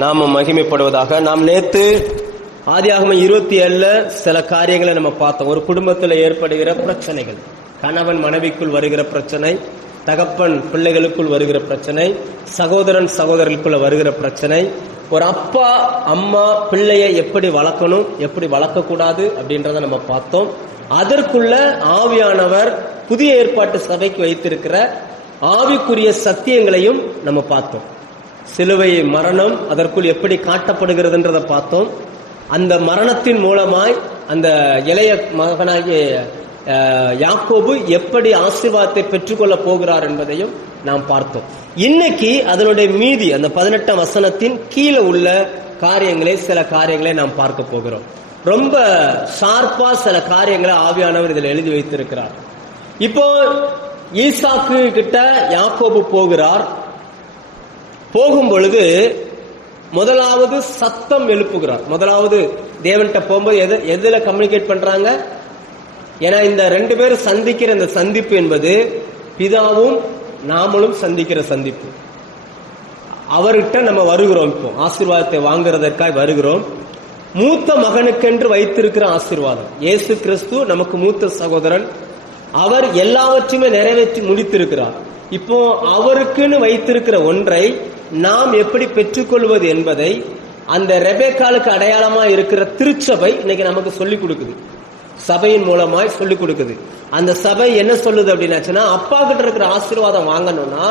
நாமம் மகிமைப்படுவதாக. நாம் நேத்து ஆதியாகமம் 27 சில காரியங்களை நம்ம பார்த்தோம். ஒரு குடும்பத்தில் ஏற்படுகிற பிரச்சனைகள், கணவன் மனைவிக்குள் வருகிற பிரச்சனை, தகப்பன் பிள்ளைகளுக்குள் வருகிற பிரச்சனை, சகோதரன் சகோதரர்களுக்குள்ள வருகிற பிரச்சனை, ஒரு அப்பா அம்மா பிள்ளையை எப்படி வளர்க்கணும் எப்படி வளர்க்கக்கூடாது அப்படின்றத நம்ம பார்த்தோம். அதற்குள்ள ஆவியானவர் புதிய ஏற்பாட்டு சபைக்கு வைத்திருக்கிற ஆவிக்குரிய சத்தியங்களையும் நம்ம பார்த்தோம். சிலுவை மரணம் அதற்குள் எப்படி காட்டப்படுகிறதுன்றத பார்த்தோம். அந்த மரணத்தின் மூலமாய் அந்த இளைய மகனாகிய யாக்கோபு எப்படி ஆசீர்வாதத்தை பெற்றுக்கொள்ள போகிறார் என்பதையும் நாம் பார்த்தோம். இன்னைக்கு அதனுடைய மீதி அந்த 18 வசனத்தின் கீழே உள்ள காரியங்களை சில காரியங்களை நாம் பார்க்க போகிறோம். ரொம்ப ஷார்ப்பா சில காரியங்களை ஆவியானவர் இதில் எழுதி வைத்திருக்கிறார். இப்போ ஈசாக்கு கிட்ட யாக்கோபு போகிறார். போகும் பொழுது முதலாவது சத்தம் எழுப்புகிறார். முதலாவது தேவன்கிட்ட போகும்போது எதுல கம்யூனிகேட் பண்றாங்க? ஏன்னா இந்த 2 பேரும் சந்திக்கிற இந்த சந்திப்பு என்பது பிதாவும் நாமளும் சந்திக்கிற சந்திப்பு. அவர்கிட்ட நம்ம வருகிறோம். இப்போ ஆசீர்வாதத்தை வாங்குறதற்காக வருகிறோம். மூத்த மகனுக்கென்று வைத்திருக்கிற ஆசீர்வாதம். இயேசு கிறிஸ்து நமக்கு மூத்த சகோதரன். அவர் எல்லாவற்றையுமே நிறைவேற்றி முடித்திருக்கிறார். இப்போ அவருக்குன்னு வைத்திருக்கிற ஒன்றை நாம் எப்படி பெற்றுக்கொள்வது என்பதை அந்த ரெபேக்காலுக்கு அடையாளமா இருக்கிற திருச்சபை இன்னைக்கு நமக்கு சொல்லிக் கொடுக்குது. சபையின் மூலமாய் சொல்லிக் கொடுக்குது. அந்த சபை என்ன சொல்லுது அப்படின்னாச்சுன்னா, அப்பா கிட்ட இருக்கிற ஆசீர்வாதம் வாங்கணும்னா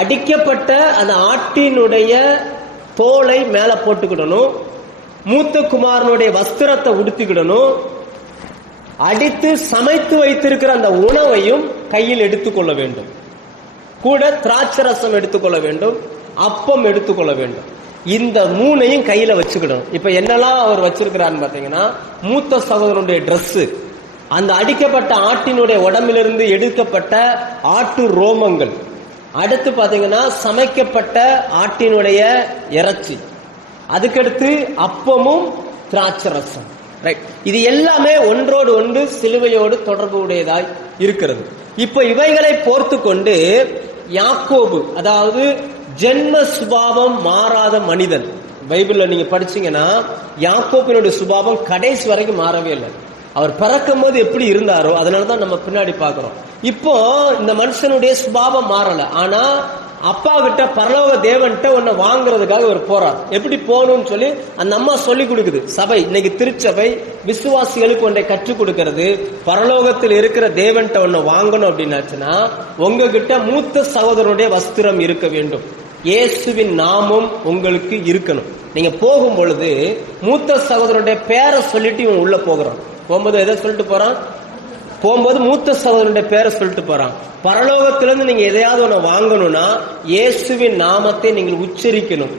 அடிக்கப்பட்ட அந்த ஆட்டினுடைய தோலை மேல போட்டுக்கிடணும், மூத்த குமாரனுடைய வஸ்திரத்தை உடுத்திக்கிடணும், அடித்து சமைத்து வைத்திருக்கிற அந்த உணவையும் கையில் எடுத்துக்கொள்ள வேண்டும், கூட திராட்சை ரசம் எடுத்துக்கொள்ள வேண்டும், அப்பம் எடுத்துக்கொள்ள வேண்டும். இந்த 3ஐயும் கையில வச்சுக்கிடணும். இப்ப என்னெல்லாம் அவர் வச்சிருக்கிறான்னு பாத்தீங்கன்னா, மூத்த சகோதரனுடைய டிரெஸ், அந்த அடிக்கப்பட்ட ஆட்டினுடைய உடம்பிலிருந்து எடுக்கப்பட்ட ஆட்டு ரோமங்கள், அடுத்து பாத்தீங்கன்னா சமைக்கப்பட்ட ஆட்டினுடைய இறைச்சி, அதுக்கடுத்து அப்பமும் திராட்சை ரசம். ரைட், இது எல்லாமே ஒன்றோடு ஒன்று சிலுவையோடு தொடர்பு உடையதாய் இருக்கிறது. இப்ப இவைகளை போர்த்து கொண்டு யாக்கோபு, அதாவது ஜென்ம சுபாவம் மாறாத மனிதன், பைபிள்ல நீங்க படிச்சீங்கன்னா யாக்கோபினுடைய சுபாவம் கடைசி வரைக்கும் மாறவே இல்லை. அவர் பிறக்கும் போது எப்படி இருந்தாரோ அதனாலதான் நம்ம பின்னாடி பாக்குறோம். இப்போ இந்த மனுஷனுடைய சுபாவம் மாறல. ஆனா அப்பா கிட்ட பரலோக தேவன்கிட்ட ஒன்ன வாங்குறதுக்காக அவர் போறார். எப்படி போகணும்னு சொல்லி அந்த அம்மா சொல்லி கொடுக்குது. சபை இன்னைக்கு திருச்சபை விசுவாசிகளுக்கு ஒன்றை கற்றுக் கொடுக்கிறது. பரலோகத்தில் இருக்கிற தேவன்கிட்ட ஒன்ன வாங்கணும் அப்படின்னாச்சுன்னா உங்ககிட்ட மூத்த சகோதரனுடைய வஸ்திரம் இருக்க வேண்டும், இயேசுவின் நாமம் உங்களுக்கு இருக்கணும். நீங்க போகும் பொழுது மூத்த சகோதரனுடைய பேரை சொல்லிட்டு இவன் உள்ள போகிறான். போகும்போது எதை சொல்லிட்டு போறான்? போகும்போது மூத்த சகோதரனுடைய பேரை சொல்லிட்டு போறான். பரலோகத்திலிருந்து நீங்க எதையாவது ஒண்ணு வாங்கணும்னா இயேசுவின் நாமத்தை நீங்கள் உச்சரிக்கணும்.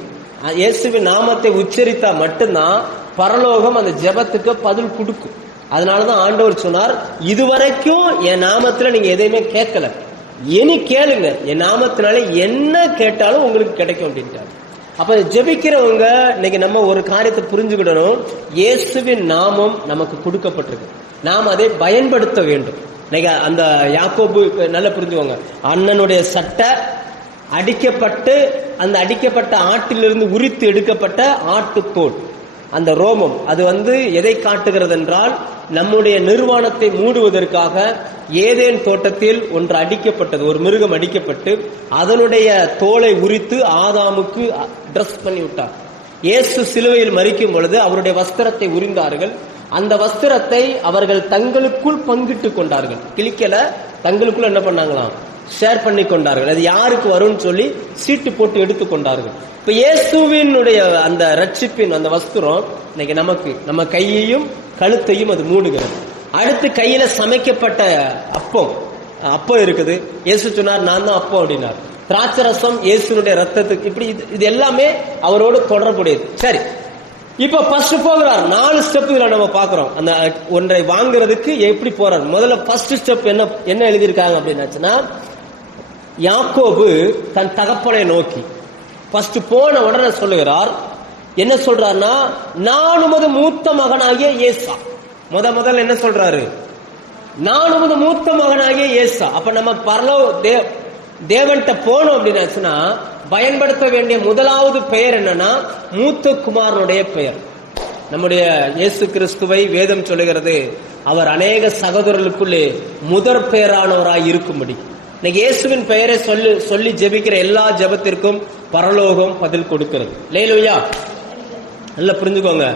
இயேசுவின் நாமத்தை உச்சரித்தா மட்டும்தான் பரலோகம் அந்த ஜெபத்துக்கு பதில் கொடுக்கும். அதனாலதான் ஆண்டவர் சொன்னார், இதுவரைக்கும் என் நாமத்துல நீங்க எதையுமே கேட்கல, இனி கேளுங்க, என் நாமத்தினால என்ன கேட்டாலும் உங்களுக்கு கிடைக்கும் அப்படின்ட்டார். அப்ப ஜெபிக்கிறவங்க இன்னைக்கு நம்ம ஒரு காரியத்தை புரிஞ்சுக்கிடணும். இயேசுவின் நாமம் நமக்கு கொடுக்கப்பட்டிருக்கு, நாம் அதை பயன்படுத்த வேண்டும். இன்னைக்கு அந்த யாக்கோபு நல்லா புரிஞ்சுக்கோங்க. அண்ணனுடைய சட்டை அடிக்கப்பட்டு அந்த அடிக்கப்பட்ட ஆட்டிலிருந்து உரித்து எடுக்கப்பட்ட ஆட்டுத்தோல், அந்த ரோமம், அது எதை காட்டுகிறது என்றால் நம்முடைய நிர்வாணத்தை மூடுவதற்காக ஏதேன் தோட்டத்தில் ஒன்று அடிக்கப்பட்டது, ஒரு மிருகம் அடிக்கப்பட்டு அதனுடைய தோலை உரித்து ஆதாமுக்கு டிரஸ் பண்ணி விட்டார். இயேசு சிலுவையில் மரிக்கும் பொழுது அவருடைய வஸ்திரத்தை உரிந்தார்கள். அந்த வஸ்திரத்தை அவர்கள் தங்களுக்குள் பங்கிட்டு கொண்டார்கள். கிழிக்கல, தங்களுக்குள்ள என்ன பண்ணாங்களாம், ஷேர் பண்ணி கொண்டார்கள். அது யாருக்கு வரும்னு சொல்லி சீட்டு போட்டு எடுத்துக்கொண்டார்கள். இப்ப இயேசுவினுடைய அந்த ரட்சிப்பின் அந்த வஸ்திரம் இன்னைக்கு நமக்கு நம்ம கையையும் கழுத்தையும் அது மூடுகிறது. அடுத்து கையில சமைக்கப்பட்ட அப்பம் இருக்குது. இயேசு சொன்னார், நான் தான் அப்பம் அப்படின்னார். திராட்சை ரசம் இயேசுனுடைய ரத்தத்துக்கு, இப்படி இது எல்லாமே அவரோடு தொடர்புடையது. சரி, இப்ப ஃபர்ஸ்ட் போகிறார். 4 ஸ்டெப் இதுல நம்ம பாக்குறோம். அந்த ஒன்றை வாங்குறதுக்கு எப்படி போறார். முதல்ல ஃபர்ஸ்ட் ஸ்டெப் என்ன எழுதியிருக்காங்க அப்படின்னாச்சுன்னா, யாக்கோபு தன் தகப்பனை நோக்கி ஃபர்ஸ்ட் போன உடனே சொல்லுகிறார். என்ன சொல்றாருன்னா, நான் உமது மூத்த மகனாகிய ஏசா. முதல்ல என்ன சொல்றாரு? நான் உமது மூத்த மகனாகிய ஏசா. அப்ப நம்ம தேவன்கிட்ட போனோம் அப்படின்னாச்சுன்னா பயன்படுத்த வேண்டிய முதலாவது பெயர் என்னன்னா மூத்த குமாரனுடைய பெயர். நம்முடைய இயேசு கிறிஸ்துவை வேதம் சொல்லுகிறது அவர் அநேக சகோதரர்களுக்குள்ளே முதற் பெயரானவராய் இருக்கும்படி. இன்னைக்கு இயேசுவின் பெயரை சொல்லி ஜெபிக்கிற எல்லா ஜெபத்திற்கும் பரலோகம் பதில் கொடுக்கிறது. அல்லேலூயா. நல்லா புரிஞ்சுக்கோங்க.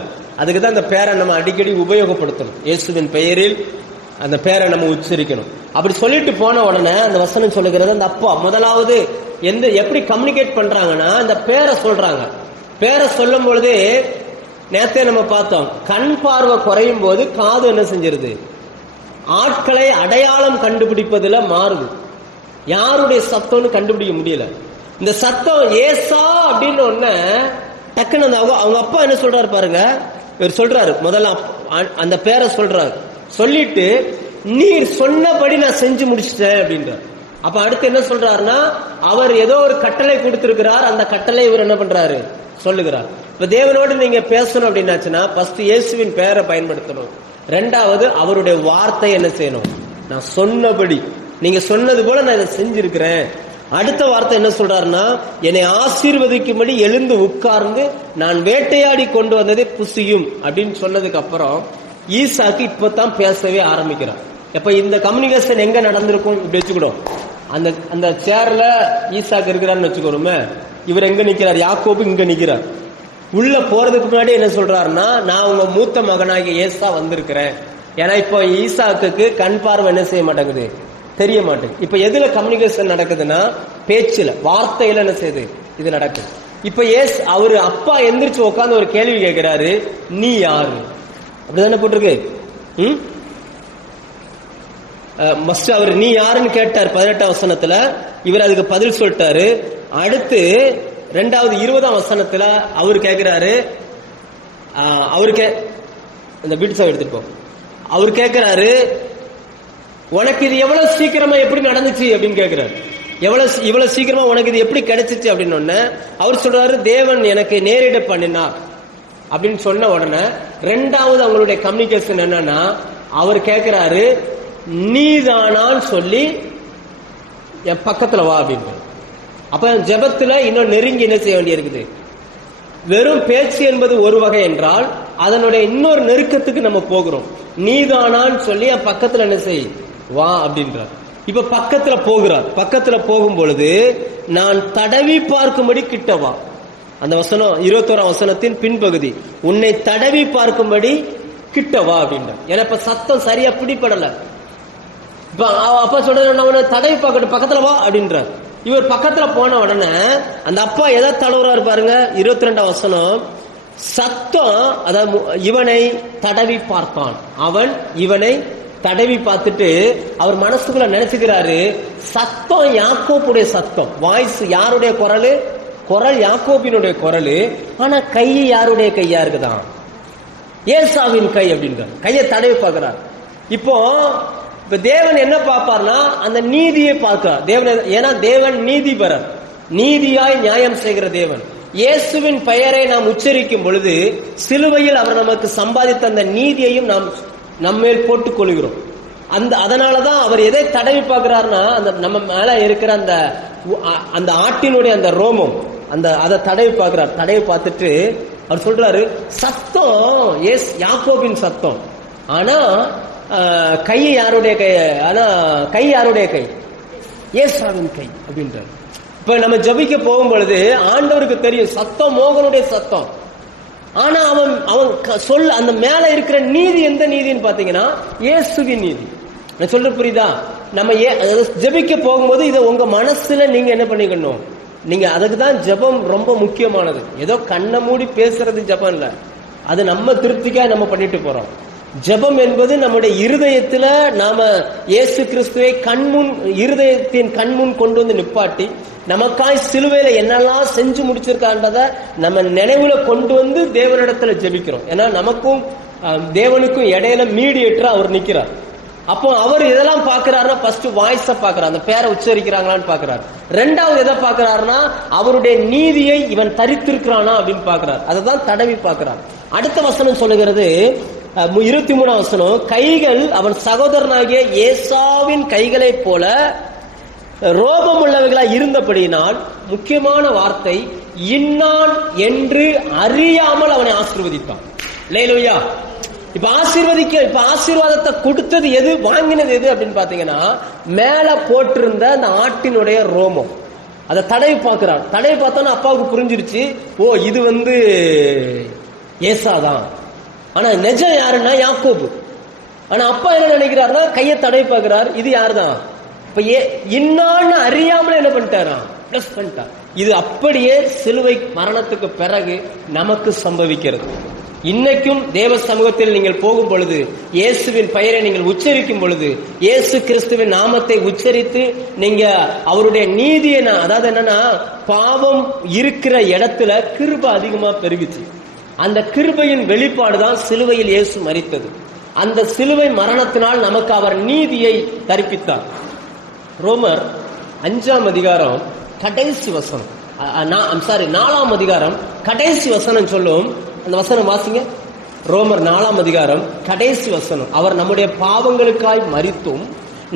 அதுக்குதான் அந்த பேரை நம்ம அடிக்கடி உபயோகப்படுத்தணும். இயேசுவின் பெயரில் அந்த பேரை நம்ம உச்சரிக்கணும். அப்படி சொல்லிட்டு போன உடனே அந்த வசனம் சொல்லுகிறது அந்த அப்பா முதலாவது எப்படி கம்யூனிகேட் பண்றாங்கன்னா அந்த பேரை சொல்றாங்க. பேரை சொல்லும் பொழுது நேத்தே நம்ம பார்த்தோம், கண் பார்வை குறையும் போது காது என்ன செஞ்சிருது, ஆட்களை அடையாளம் கண்டுபிடிப்பதுல மாறுது. யாருடைய சத்தம்னு கண்டுபிடிக்க முடியல. இந்த சத்தம் ஏசா அப்படின்னு ஒண்ணு டக்குன்னு அவங்க அப்பா என்ன சொல்றாரு பாருங்க. இவர் சொல்றாரு முதல்ல அந்த பேரை சொல்றாரு. சொல்லிட்டு நீர் சொன்னபடி நான் செஞ்சு முடிச்சிட்டேன் அப்படின்றார். அப்ப அடுத்து என்ன சொல்றாருன்னா அவர் ஏதோ ஒரு கட்டளை கொடுத்திருக்கிறார். அந்த கட்டளை இவர் என்ன பண்றாரு சொல்லுகிறார். இப்ப தேவனோடு நீங்க பேசணும் அப்படின்னாச்சுன்னா ஃபர்ஸ்ட் இயேசுவின் பெயரை பயன்படுத்தணும். ரெண்டாவது அவருடைய வார்த்தை என்ன செய்யணும், நான் சொன்னபடி நீங்க சொன்னது போல நான் இதை செஞ்சிருக்கிறேன். அடுத்த வார்த்தை என்ன சொல்றாருன்னா என்னை ஆசீர்வதிக்கும்படி எழுந்து உட்கார்ந்து நான் வேட்டையாடி கொண்டு வந்ததை புசியும் அப்படின்னு சொன்னதுக்கு அப்புறம் ஈசாக்கு இப்பதான் பேசவே ஆரம்பிக்கிறார். இப்ப இந்த கம்யூனிகேஷன் எங்க நடந்திருக்கும் இப்படி வச்சுக்கிடும். அந்த சேர்ல ஈசாக்கு இருக்கிறான்னு வச்சுக்கோமே, இவர் எங்க நிக்கிறார், யாக்கோபு இங்க நிக்கிறார். உள்ள போறதுக்கு முன்னாடி என்ன சொல்றாருன்னா நான் உங்க மூத்த மகனாகிய ஏசா வந்திருக்கிறேன். ஏன்னா இப்போ ஈசாக்கு கண் பார்வை என்ன செய்ய மாட்டேங்குது, தெரிய மாட்டேங்குது. இப்ப எதுல கம்யூனிகேஷன் நடக்குதுன்னா பேச்சுல, வார்த்தையில என்ன செய்யுது, இது நடக்குது. இப்ப அவரு அப்பா எந்திரிச்சு உட்கார்ந்து ஒரு கேள்வி கேட்கிறாரு, நீ யாரு அப்படிதானே போட்டிருக்கு. மஸ்ட் அவர் நீ யாருன்னு கேட்டார் 18ஆம் வசனத்துல. இவர் அதுக்கு பதில் சொல்லிட்டாரு. அடுத்து 2வது 20ஆம் வசனத்துல அவர் கேட்கிறாரு, அவருக்கு இந்த பீட்ஸா எடுத்துட்டு அவர் கேட்கிறாரு, உனக்கு இது எவ்வளவு சீக்கிரமா எப்படி நடந்துச்சு அப்படின்னு கேட்கிறாரு. இவ்வளவு சீக்கிரமா உனக்கு இது எப்படி கிடைச்சிச்சு அப்படின்னு அவர் சொல்றாரு, தேவன் எனக்கு நேரிட பண்ணினார் அப்படின்னு சொன்ன உடனே 2வது அவங்களுடைய கம்யூனிகேஷன் என்னன்னா அவர் கேட்கிறாரு, நீதானான்னு சொல்லி என் பக்கத்துல வா அப்படின்னு. அப்ப ஜெபத்துல இன்னும் நெருங்கி என்ன செய்ய வேண்டியிருக்குது. வெறும் பேச்சு என்பது ஒரு வகை என்றால் அதனுடைய இன்னொரு நெருக்கத்துக்கு நம்ம போகிறோம். நீதானான்னு சொல்லி என் பக்கத்துல என்ன செய் வா அப்படின்றார். இப்ப பக்கத்துல போகிறார். பக்கத்துல போகும் பொழுது நான் தடவி பார்க்கும்படி கிட்ட வா. அந்த வசனம் 21ஆம் வசனத்தின் பின்பகுதி, உன்னை தடவி பார்க்கும்படி கிட்ட வா அப்படின்றார். ஏன்னா இப்ப சத்தம் சரியா பிடிப்படல. இப்ப அப்பா சொல்ற தடவி பார்க்கட்டும், பக்கத்துல வா அப்படின்றார். இவர் பக்கத்துல போன உடனே அந்த அப்பா எதை தடவுறாரு பாருங்க. 22ஆம் வசனம், சத்தம் அதாவது இவனை தடவி பார்த்தான். அவன் இவனை தடவி பார்த்துட்டு அவர் மனசுக்குள்ள நினைச்சுக்கிறாரு, சத்தம் யாக்கோப்புடைய சத்தம், வாய்ஸ் யாருடைய குரல், குரல் யாக்கோபினுடைய குரல். ஆனா கை யாருடைய கையா இருக்குதான், ஏசாவின் கை அப்படின்றார். கையை தடவி பார்க்கிறார். இப்போ இப்ப தேவன் என்ன பார்ப்பார்னா அந்த நீதியை பார்க்கிறார் தேவன். ஏன்னா தேவன் நீதிபரர், நீதியாய் நியாயம் செய்கிற தேவன். இயேசுவின் பெயரை நாம் உச்சரிக்கும் பொழுது சிலுவையில் அவர் நமக்கு சம்பாதித்த அந்த நீதியையும் நாம் நம்மேல் போட்டுக் கொள்கிறோம். அதனாலதான் அவர் எதை தடவி பார்க்கிறார்னா அந்த நம்ம மேல இருக்கிற அந்த ஆட்டினுடைய அந்த ரோமம், அதை தடவி பார்க்கிறார். தடவி பார்த்துட்டு அவர் சொல்றாரு, சத்தம் யாக்கோபின் சத்தம், ஆனா கை யாருடைய கை, ஆனா கை யாருடைய கை, ஏசாவின் கை அப்படின்றார். இப்ப நம்ம ஜபிக்க போகும் பொழுது ஆண்டவருக்கு தெரியும் சத்தம் மோகனுடைய சத்தம். ஆனா அவன் சொல் அந்த மேல இருக்கிற நீதி எந்த நீதின்னு பாத்தீங்கன்னா இயேசுவின் நீதி. நான் சொல்ற புரியுதா? நம்ம ஜெபிக்க போகும்போது இதை உங்க மனசுல நீங்க என்ன பண்ணிக்கணும், நீங்க அதுக்கு தான் ஜெபம் ரொம்ப முக்கியமானது. ஏதோ கண்ணை மூடி பேசுறது ஜெபம் இல்ல, அது நம்ம திருப்திக்காக நம்ம பண்ணிட்டு போறோம். ஜெபம் என்பது நம்முடைய இருதயத்துல நாம இயேசு கிறிஸ்துவை இருதயத்தின் கண்முன் கொண்டு வந்து நிப்பாட்டி நமக்காய் சிலுவையில என்னெல்லாம் செஞ்சு முடிச்சிருக்கான்றத நம்ம நினைவுல கொண்டு வந்து தேவனிடத்துல ஜெபிக்கிறோம். ஏன்னா நமக்கும் தேவனுக்கும் இடையில மீடியேட்டரா அவர் நிக்கிறார். அப்போ அவர் இதெல்லாம் பாக்குறாருன்னா ஃபர்ஸ்ட் வாய்ஸ பாக்குறாரு, அந்த பேரை உச்சரிக்கிறாங்களான்னு பாக்குறாரு. 2வது எதை பாக்குறாருன்னா அவருடைய நீதியை இவன் தரித்திருக்கிறானா அப்படின்னு பாக்குறாரு. அதைதான் தடவி பாக்குறார். அடுத்த வசனம் சொல்லுகிறது 23ஆம் வசனம், கைகள் அவன் சகோதரனாகிய ஏசாவின் கைகளை போல ரோபம் உள்ளவர்களா இருந்தபடியினால் முக்கியமான வார்த்தை, இன்னான் என்று அறியாமல் அவனை ஆசீர்வதித்தான். அல்லேலூயா. இப்ப ஆசீர்வாதத்தை கொடுத்தது எது, வாங்கினது எது அப்படின்னு பாத்தீங்கன்னா, மேல போட்டிருந்த அந்த ஆட்டினுடைய ரோமம். அதை தடவி பார்க்கிறான். தடவி பார்த்தோன்னா அப்பாவுக்கு புரிஞ்சிருச்சு, ஓ இது ஏசாதான். ஆனா நிஜம் யாருன்னா யாக்கோபு. ஆனா அப்பா என்ன நினைக்கிறாருன்னா, கையை தடவி பார்க்கிறார், இது யாருதான். இப்ப இன்னான்னு அறியாமல் என்ன பண்ணிட்டாராம், பிளஸ் பண்ணிட்டார். இது அப்படியே சிலுவை மரணத்துக்கு பிறகு நமக்கு சம்பவிக்கிறது. இன்னைக்கும் தேவ சமூகத்தில் நீங்கள் போகும் பொழுது, இயேசுவின் பெயரை நீங்கள் உச்சரிக்கும் பொழுது, இயேசு கிறிஸ்துவின் நாமத்தை உச்சரித்து நீங்க அவருடைய நீதியை, அதாவது என்னன்னா, பாவம் இருக்கிற இடத்துல கிருபை அதிகமா பெருகுச்சு. அந்த கிருபையின் வெளிப்பாடு தான் சிலுவையில் இயேசு மரித்தது. அந்த சிலுவை மரணத்தினால் நமக்கு அவர் நீதியை தரிப்பித்தார். ரோமர் 5ஆம் அதிகாரம் கடைசி வசனம், 4ஆம் அதிகாரம் கடைசி வசனம் சொல்லும். அந்த வசனம் வாசிங்க. ரோமர் 4ஆம் அதிகாரம் கடைசி வசனம். அவர் நம்முடைய பாவங்களுக்காய் மரித்தும்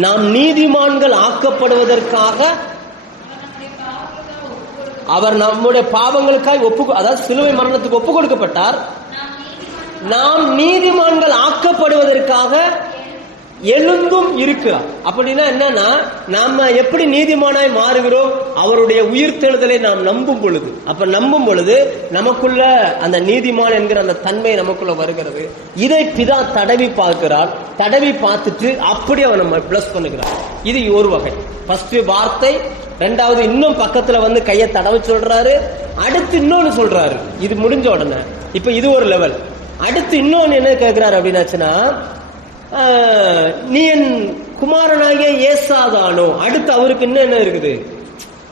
நாம் நீதிமான்கள் ஆக்கப்படுவதற்காக, அவர் நம்முடைய பாவங்களுக்காய் அதாவது சிலுவை மரணத்துக்கு ஒப்பு கொடுக்கப்பட்டார். நாம் நீதிமான்கள் ஆக்கப்படுவதற்காக எழுந்தும் இருக்கிறார். அப்படின்னா என்னன்னா, நாம எப்படி நீதிமானாய் மாறுகிறோம், அவருடைய உயிர்த்தெழுதலை நாம் நம்பும் பொழுது. அப்ப நம்பும் பொழுது நமக்குள்ள அந்த நீதிமான் என்கிற அந்த தன்மை நமக்குள்ள வருகிறது. இதை பிதா தடவி பார்க்கிறார். தடவி பார்த்துட்டு அப்படி அவனை பிளஸ் பண்ணுகிறார். இது ஒரு வகை. ஃபர்ஸ்ட் வார்த்தை, ரெண்டாவது இன்னும் பக்கத்துல கையை தடவை சொல்றாரு, அடுத்து இன்னொன்னு சொல்றாரு. இது முடிஞ்ச உடனே இப்ப இது ஒரு லெவல். அடுத்து இன்னொன்னு என்ன கேட்கிறாரு அப்படின்னாச்சுன்னா, நீ என் குமாரனாகிய ஏசாதானோ. அடுத்து அவருக்கு இன்னும் என்ன இருக்குது.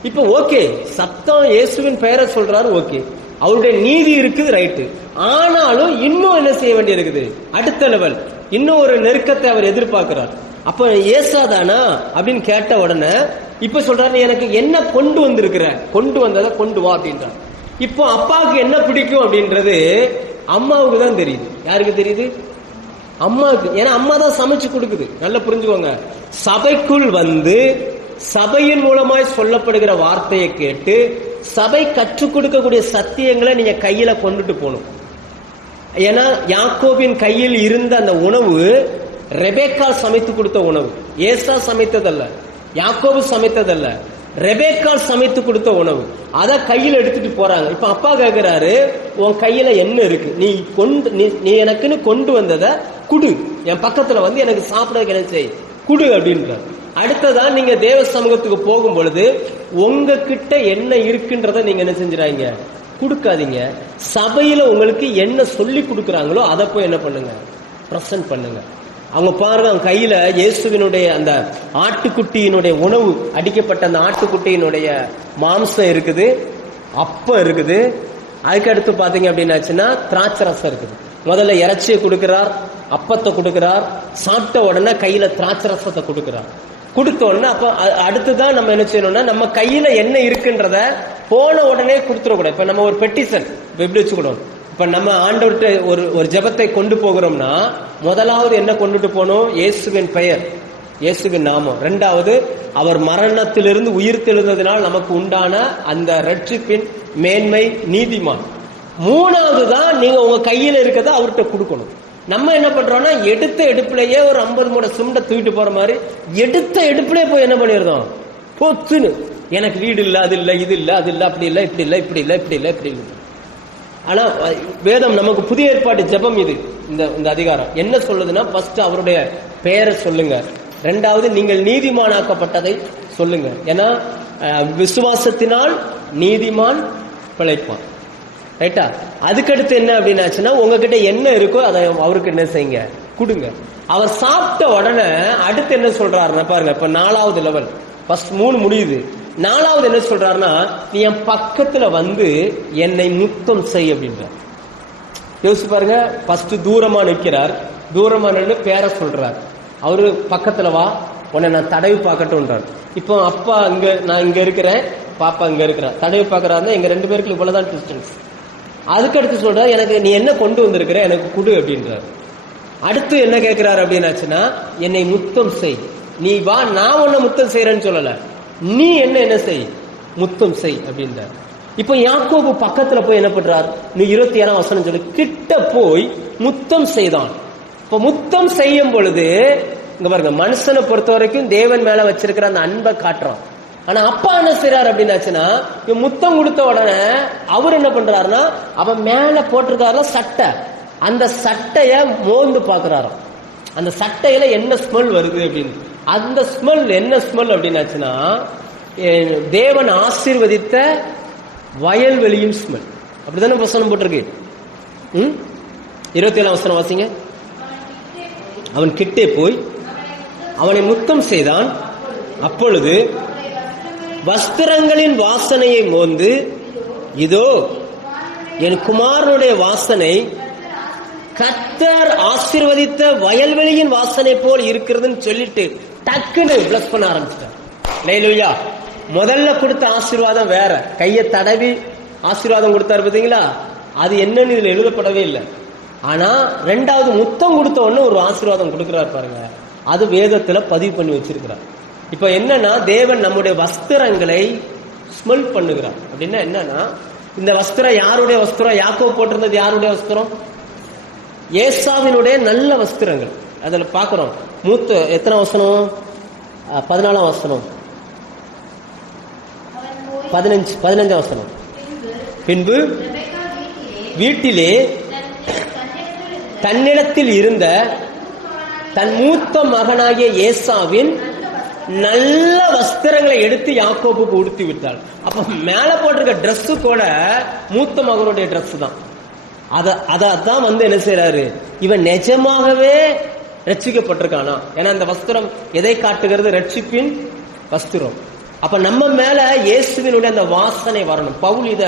இப்ப ஓகே, சத்தம் இயேசுவின் பெயரை சொல்றாரு, ஓகே, அவருடைய நீதி இருக்குது, ரைட்டு. ஆனாலும் இன்னும் என்ன செய்ய வேண்டி இருக்குது, அடுத்த லெவல், இன்னும் ஒரு நெருக்கத்தை அவர் எதிர்பார்க்கிறார். அப்ப ஏசாதானா அப்படின்னு கேட்ட உடனே இப்ப சொல்றாரு, நீ எனக்கு என்ன கொண்டு வந்திருக்கிற, கொண்டு வந்ததை கொண்டு வா அப்படின்றார். இப்போ அப்பாவுக்கு என்ன பிடிக்கும் அப்படின்றது அம்மாவுக்கு தான் தெரியுது. யாருக்கு தெரியுது? அம்மாவுக்கு. ஏன்னா அம்மா தான் சமைச்சு கொடுக்குது. நல்லா புரிஞ்சுக்கோங்க. சபைக்குள் சபையின் மூலமாய் சொல்லப்படுகிற வார்த்தையை கேட்டு சபை கற்றுக் கொடுக்கக்கூடிய சத்தியங்களை நீங்க கையில கொண்டுட்டு போகணும். ஏன்னா யாக்கோபின் கையில் இருந்த அந்த உணவு ரெபேக்கால் சமைத்து கொடுத்த உணவு. ஏசா சமைத்ததல்ல, யாக்கோபு சமைத்ததல்ல, ரெபேக்கால் சமைத்து கொடுத்த உணவு. அதை கையில் எடுத்துட்டு போறாங்க. இப்ப அப்பா கேட்கிறாரு, உன் கையில என்ன இருக்கு, நீ எனக்குன்னு கொண்டு வந்ததை குடு, என் பக்கத்துல எனக்கு சாப்பிட கிடைச்சே குடு அப்படின்ற. அடுத்ததான் நீங்க தேவ சமூகத்துக்கு போகும் பொழுது உங்ககிட்ட என்ன இருக்குன்றத நீங்க என்ன செஞ்சிடாங்க, கொடுக்காதீங்க. சபையில உங்களுக்கு என்ன சொல்லி கொடுக்குறாங்களோ அதை போய் என்ன பண்ணுங்க, பிரசன்ட் பண்ணுங்க. அவங்க பாருங்க, அவங்க கையில இயேசுவினுடைய அந்த ஆட்டுக்குட்டியினுடைய உணவு, அடிக்கப்பட்ட அந்த ஆட்டுக்குட்டியினுடைய மாம்சம் இருக்குது, அப்பம் இருக்குது. அதுக்கடுத்து பாத்தீங்க அப்படின்னாச்சுன்னா திராட்சை ரசம் இருக்குது. முதல்ல இறைச்சியை கொடுக்கிறார், அப்பத்தை கொடுக்கிறார், சாப்பிட்ட உடனே கையில திராட்சை ரசத்தை கொடுக்கிறார். கொடுத்த உடனே அப்ப அடுத்துதான் நம்ம என்ன செய்யணும்னா, நம்ம கையில என்ன இருக்குன்றத போன உடனே கொடுத்துடக்கூடாது. இப்ப நம்ம ஒரு பெட்டிஷன் எப்படி வச்சுக்கணும், இப்ப நம்ம ஆண்டவர்கிட்ட ஒரு ஜெபத்தை கொண்டு போகிறோம்னா முதலாவது என்ன கொண்டுட்டு போனோம், இயேசுவின் பெயர், இயேசுவின் நாமம். ரெண்டாவது அவர் மரணத்திலிருந்து உயிர் தெழுந்ததினால் நமக்கு உண்டான அந்த ரட்சிப்பின் மேன்மை, நீதிமான். மூணாவது தான் நீங்க உங்க கையில இருக்கிறத அவர்கிட்ட கொடுக்கணும். நம்ம என்ன பண்றோம்னா, எடுத்த எடுப்புலயே ஒரு 50 மூட சுண்டை தூக்கிட்டு போற மாதிரி எடுத்த எடுப்புலயே போய் என்ன பண்ணிருந்தோம், பொத்துன்னு எனக்கு வீடு இல்ல, அது இல்ல, இது இல்ல, அது இல்ல, அப்படி இல்ல, இப்படி இல்ல, இப்படி இல்ல, இப்படி இல்ல, இப்படி இல்லை. ஆனா வேதம் நமக்கு புதிய ஏற்பாட்டு ஜெபம் இது. இந்த அதிகாரம் என்ன சொல்லுதுன்னா, ஃபர்ஸ்ட் அவருடைய பெயரை சொல்லுங்க, ரெண்டாவது நீங்கள் நீதிமானாக்கப்பட்டதை சொல்லுங்க. ஏன்னா விசுவாசத்தினால் நீதிமான் பிழைப்பான், ரைட்டா? அதுக்கடுத்து என்ன அப்படின்னாச்சுன்னா, உங்ககிட்ட என்ன இருக்கோ அதை அவருக்கு என்ன செய்யுங்க, கொடுங்க. அவர் சாப்பிட்ட உடனே அடுத்து என்ன சொல்றாருன்னா பாருங்க, இப்ப 4வது லெவல், ஃபர்ஸ்ட் 3 முடியுது. 4வது என்ன சொல்றாருன்னா, நீ என் பக்கத்துல என்னை முத்தம் செய் அப்படின்ற. யோசிச்சு பாருங்க, ஃபர்ஸ்ட் தூரமா நிற்கிறார், தூரமா நின்று பேர சொல்றார். அவரு பக்கத்துல வா, உன்னை நான் தடவி பார்க்கட்டும்ன்றார். இப்போ அப்பா நான் இங்க இருக்கிறேன், பாப்பா இங்க இருக்கிறேன், தடவி பார்க்கறாருன்னா எங்க 2 பேருக்கு இவ்வளவுதான் டிஸ்டன்ஸ். அதுக்கடுத்து சொல்ற, எனக்கு நீ என்ன கொண்டு வந்திருக்கிற, எனக்கு குடு அப்படின்றார். அடுத்து என்ன கேட்கிறாரு அப்படின்னாச்சுன்னா, என்னை முத்தம் செய், நீ வா, நான் உன்னை முத்தம் செய்யறேன்னு சொல்லல, நீ என்ன செய், முத்தம் செய் அப்படின்ற. இப்ப யாக்கோபு பக்கத்துல போய் என்ன பண்றார், நீ 27 வசனம் சொல்லி கிட்ட போய் முத்தம் செய்தான். இப்ப முத்தம் செய்யும் பொழுது இங்க பாருங்க, மனுஷனை பொறுத்த வரைக்கும் தேவன் மேல வச்சிருக்கிற அந்த அன்பை காட்டுறான். ஆனா அப்பா என்ன செய்யறாரு அப்படின்னாச்சுன்னா, முத்தம் கொடுத்த உடனே அவர் என்ன பண்றாருன்னா, அவன் மேல போட்டிருக்காருல சட்டை, அந்த சட்டைய மோந்து பாக்குறாராம். அந்த சட்டையில என்ன ஸ்மெல் வருது அப்படின்னு. அந்த ஸ்மெல் என்ன ஸ்மெல் அப்படின்னாச்சுன்னா, தேவன் ஆசீர்வதித்த வயல்வெளியின் ஸ்மெல். அப்படித்தானே வசனம் போட்டிருக்கு. 27 வசனம் வாசிங்க. அவன் கிட்டே போய் அவனை முத்தம் செய்தான். அப்பொழுது வஸ்திரங்களின் வாசனையை மோந்து, இதோ என் குமாரனுடைய வாசனை கர்த்தர் ஆசீர்வதித்த வயல்வெளியின் வாசனை போல் இருக்கிறதுன்னு சொல்லிட்டு டக்குன்னு பிளஸ் பண்ண ஆரம்பிச்சிட்டார். அல்லேலூயா. முதல்ல கொடுத்த ஆசீர்வாதம் வேற, கையை தடவி ஆசீர்வாதம் கொடுத்தாரு பாத்தீங்களா, அது என்னன்னு இதுல எழுதப்படவே இல்லை. ஆனா ரெண்டாவது முத்தம் கொடுத்த உடனே ஒரு ஆசீர்வாதம் கொடுக்கிறார் பாருங்க, அது வேதத்துல பதிவு பண்ணி வச்சிருக்கிறார். இப்ப என்னன்னா, தேவன் நம்முடைய வஸ்திரங்களை ஸ்மெல் பண்ணுகிறார். அப்படின்னா என்னன்னா, இந்த வஸ்திரம் யாருடைய வஸ்திரம்? யாக்கோபு போட்டிருந்தது யாருடைய வஸ்திரம்? ஏசாவினுடைய நல்ல வஸ்திரங்கள். அதுல பாக்குறோம். மூத்த எத்தனை வசனம்? 14 வசனம், 15 வசனம். பின்பு வீட்டிலே தன்னிடத்தில் இருந்த தன் மூத்த மகனாகிய ஏசாவின் நல்ல வஸ்திரங்களை எடுத்து யாக்கோபுக்கு உடுத்தி விட்டாள். அப்ப மேல போட்டிருக்க டிரெஸ் கூட மூத்த மகனுடைய டிரெஸ் தான். அதான் வந்து என்ன செய்யறாரு, இவன் நிஜமாகவே ரட்சிக்கப்பட்டிருக்கானா? ஏன்னா அந்த வஸ்திரம் எதை காட்டுகிறது? ரட்சிப்பின் வஸ்திரம். அப்ப நம்ம மேல இயேசுவினுடைய அந்த வாசனை வரணும். பவுல் இத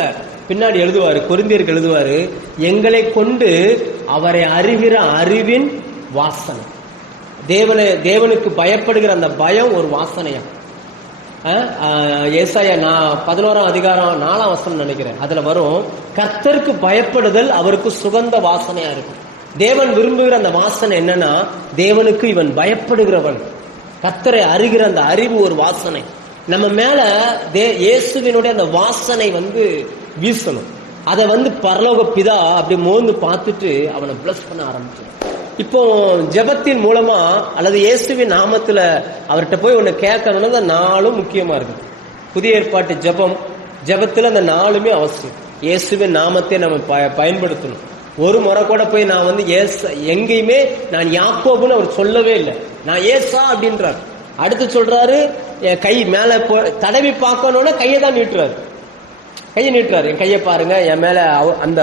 பின்னாடி எழுதுவாரு, கொரிந்தியருக்கு எழுதுவாரு, எங்களை கொண்டு அவரை அறிகிற அறிவின் வாசனை. தேவனுக்கு பயப்படுகிற அந்த பயம் ஒரு வாசனையா. ஏசாயா 11 அதிகாரம் 4 வசனம் நினைக்கிறேன், அதுல வரும், கர்த்தருக்கு பயப்படுதல் அவருக்கு சுகந்த வாசனையா இருக்கும். தேவன் விரும்புகிற அந்த வாசனை என்னன்னா, தேவனுக்கு இவன் பயப்படுகிறவன், கர்த்தரை அறிகிற அந்த அறிவு ஒரு வாசனை. நம்ம மேல இயேசுவினுடைய அந்த வாசனை வந்து வீசணும். அதை வந்து பரலோக பிதா அப்படி மோந்து பார்த்துட்டு அவனை பிளஸ் பண்ண ஆரம்பிச்சு. இப்போ ஜெபத்தின் மூலமா அல்லது இயேசுவின் நாமத்துல அவர்கிட்ட போய் ஒண்ணு கேட்கணும்னா அந்த 4 முக்கியமா இருக்கு. புதிய ஏற்பாட்டு ஜெபத்துல அந்த 4மே அவசியம். இயேசுவின் நாமத்தை நம்ம பயன்படுத்தணும். ஒரு முறை கூட போய் நான் வந்து எங்கேயுமே நான் யாக்கோபுன்னு அவர் சொல்லவே இல்லை, நான் ஏசா அப்படின்றார். அடுத்து சொல்றாரு, என் கை மேல தடவி பார்க்கணும்னா கையை தான் நீட்டுறாரு, கையை நீட்டுறாரு. என் கையை பாருங்க, என் மேல அந்த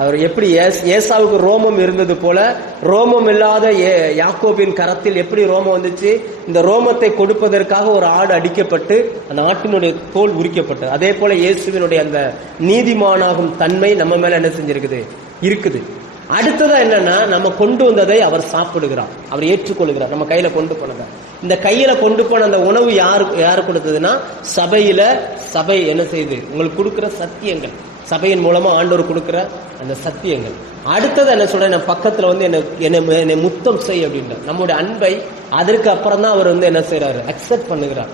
அவர் எப்படி ஏசாவுக்கு ரோமம் இருந்தது போல ரோமம் இல்லாத யாக்கோபின் கரத்தில் எப்படி ரோமம் வந்துச்சு? இந்த ரோமத்தை கொடுப்பதற்காக ஒரு ஆடு அடிக்கப்பட்டு அந்த ஆட்டினுடைய தோல் உரிக்கப்பட்டது. அதே போல இயேசுவினுடைய அந்த நீதிமானாகும் தன்மை நம்ம மேல என்ன செஞ்சிருக்குது? இருக்குது. அடுத்ததா என்னன்னா, நம்ம கொண்டு வந்ததை அவர் சாப்பிடுகிறார், அவர் ஏற்றுக்கொள்கிறார். நம்ம கையில கொண்டு போனத, இந்த கையில கொண்டு போன அந்த உணவு யாரு கொடுத்ததுன்னா, சபை என்ன செய்யுது? உங்களுக்கு கொடுக்கிற சத்தியங்கள், சபையின் மூலமா ஆண்டவர் கொடுக்கிற அந்த சத்தியங்கள். அடுத்தது என்ன சொல்றேன், நான் பக்கத்துல வந்து என்னை முத்தம் செய் அப்படின்ற நம்முடைய அன்பை அதற்கு அப்புறம் தான் அவர் வந்து என்ன செய்யறாரு? அக்செப்ட் பண்ணுகிறார்.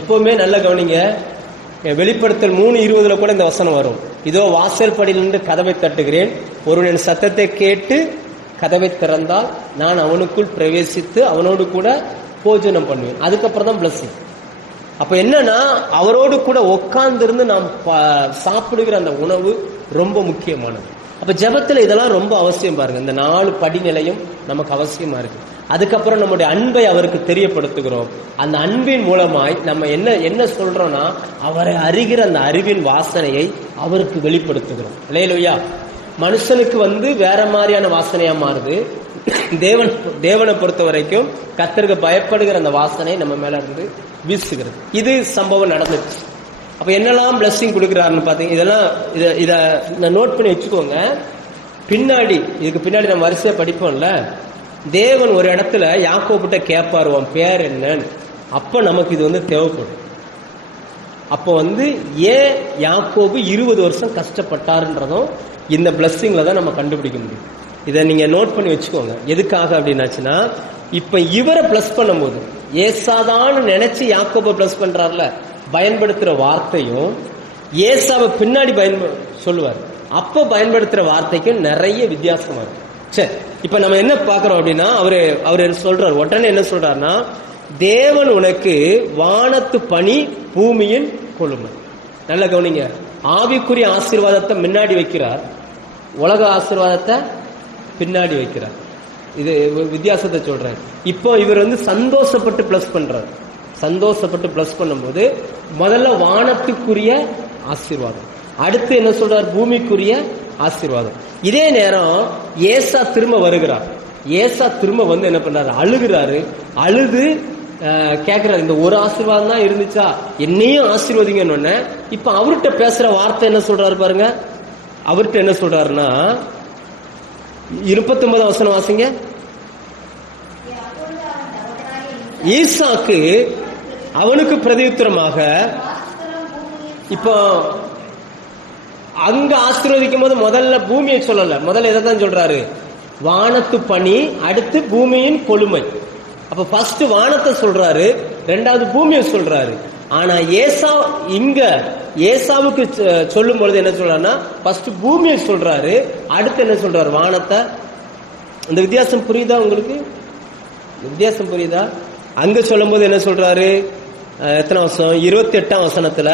எப்பவுமே நல்ல கவனிங்க, வெளிப்படுத்தல் 3:20 கூட இந்த வசனம் வரும். இதோ வாசல் படியில் நின்று கதவை தட்டுகிறேன், ஒருவன் சத்தத்தை கேட்டு கதவை திறந்தால் நான் அவனுக்குள் பிரவேசித்து அவனோடு கூட போஜனம் பண்ணுவேன். அதுக்கப்புறம் தான் பிளஸிங். அப்ப என்னன்னா, அவரோடு கூட உட்கார்ந்து இருந்து நாம் சாப்பிடுகிற அந்த உணவு ரொம்ப முக்கியமானது. அப்ப ஜெபத்துல இதெல்லாம் ரொம்ப அவசியம். பாருங்க, இந்த 4 படிநிலையும் நமக்கு அவசியமா இருக்கு. அதுக்கப்புறம் நம்முடைய அன்பை அவருக்கு தெரியப்படுத்துகிறோம். அந்த அன்பின் மூலமாய் நம்ம என்ன சொல்றோம்னா, அவரை அறிகிற அந்த அறிவின் வாசனையை அவருக்கு வெளிப்படுத்துகிறோம். அல்லேலூயா. மனுஷனுக்கு வந்து வேற மாதிரியான வாசனையா மாறுது. தேவனை பொறுத்த வரைக்கும் கர்த்தருக்கு பயப்படுகிற அந்த வாசனை நம்ம மேல இருந்து வீசுகிறது. இது சம்பவம் நடந்துச்சு. அப்ப என்னெல்லாம் பிளஸிங் கொடுக்கிறாருன்னு பாத்தீங்க. இதெல்லாம் இத நோட் பண்ணி வச்சுக்கோங்க. இதுக்கு பின்னாடி நம்ம வரிசையா படிப்போம்ல. தேவன் ஒரு இடத்துல யாக்கோபிட்ட கேட்பாரு, உன் பேர் என்னன்னு. அப்ப நமக்கு இது வந்து தேவைப்படும். அப்போ வந்து ஏன் யாக்கோபு 20 வருஷம் கஷ்டப்பட்டாருன்றதும் இந்த பிளஸ்ஸிங்ல தான் நம்ம கண்டுபிடிக்க முடியும். இதை நீங்க நோட் பண்ணி வச்சுக்கோங்க. எதுக்காக அப்படின்னாச்சுன்னா, இப்ப இவரை பிளஸ் பண்ணும்போது ஏசாதான் நினைச்சு யாக்கோபை பிளஸ் பண்றாருல, பயன்படுத்துற வார்த்தையும் ஏசாவை பின்னாடி சொல்லுவார், அப்ப பயன்படுத்துற வார்த்தைக்கும் நிறைய வித்தியாசமா இருக்கு. சரி, இப்ப நம்ம என்ன பாக்குறோம் அப்படின்னா, அவரு சொல்றாரு, உடனே என்ன சொல்றாருன்னா, தேவன் உனக்கு வானத்து பனி பூமியின் கொழுமை. நல்ல கவனிங்க, ஆவிக்குரிய ஆசீர்வாதத்தை முன்னாடி வைக்கிறார், உலக ஆசீர்வாதத்தை பின்னாடி வைக்கிறார். இது வித்தியாசத்தை சொல்றேன். இப்போ இவர் சந்தோஷப்பட்டு பிளஸ் பண்றார். சந்தோஷப்பட்டு பிளஸ் பண்ணும்போது முதல்ல வானத்துக்குரிய ஆசீர்வாதம், அடுத்து என்ன சொல்றார், பூமிக்குரிய ஆசீர்வாதம். இதே நேரம் ஏசா திரும்ப வருகிறார். ஏசா திரும்ப என்ன பண்றாரு, அழுகிறாரு. அழுது கேட்கிறாரு, இந்த ஒரு ஆசீர்வாதம் தான் இருந்துச்சா, என்னையும் ஆசீர்வதிங்கன்னு. இப்ப அவர்கிட்ட பேசுற வார்த்தை என்ன சொல்றாரு பாருங்க. அவர்கிட்ட என்ன சொல்றாருன்னா, 29 வசனம் வாசிங்க. ஈசாக்கு அவனுக்கு பிரதியுத்தரமாக, இப்போ அங்க ஆசீர்வதிக்கும் போது முதல்ல பூமியை சொல்லல, முதல்ல எதைத்தான் சொல்றாரு, வானத்து பனி, அடுத்து பூமியின் கொழுமை. அப்ப ஃபர்ஸ்ட் வானத்தை சொல்றாரு, ரெண்டாவது பூமியை சொல்றாரு. ஆனா இங்க ஏசாவுக்கு சொல்லும் பொழுது என்ன சொல்றாருன்னா, ஃபர்ஸ்ட் பூமியை சொல்றாரு, அடுத்து என்ன சொல்றாரு, வானத்தை. இந்த வித்தியாசம் புரியுதா உங்களுக்கு? வித்தியாசம் புரியுதா? அங்க சொல்லும் போது என்ன சொல்றாரு, எத்தனை வசனம், 28ஆம் வசனத்துல